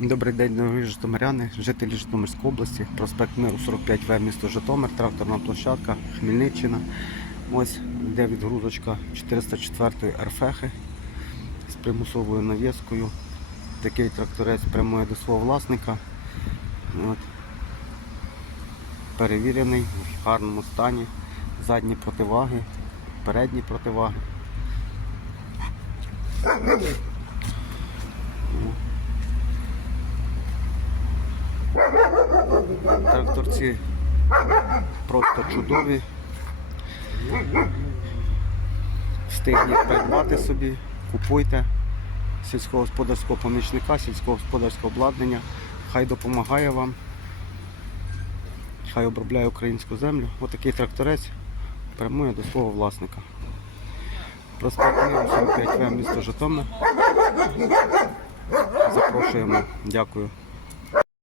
Добрий день, дорогі житомиряни, жителі Житомирської області, проспект Миру 45В, місто Житомир, тракторна площадка, Хмельниччина. Ось йде відгрузочка 404 РФехи з примусовою навіскою. Такий тракторець прямує до свого власника. От. Перевірений в гарному стані. Задні противаги, передні противаги. Тракторці просто чудові. Встигні придбати собі, купуйте сільськогосподарського помічника, сільськогосподарського обладнання. Хай допомагає вам, хай обробляє українську землю. Отакий тракторець прямує до свого власника. Проспект Миру 45В місто Житомир. Запрошуємо. Дякую.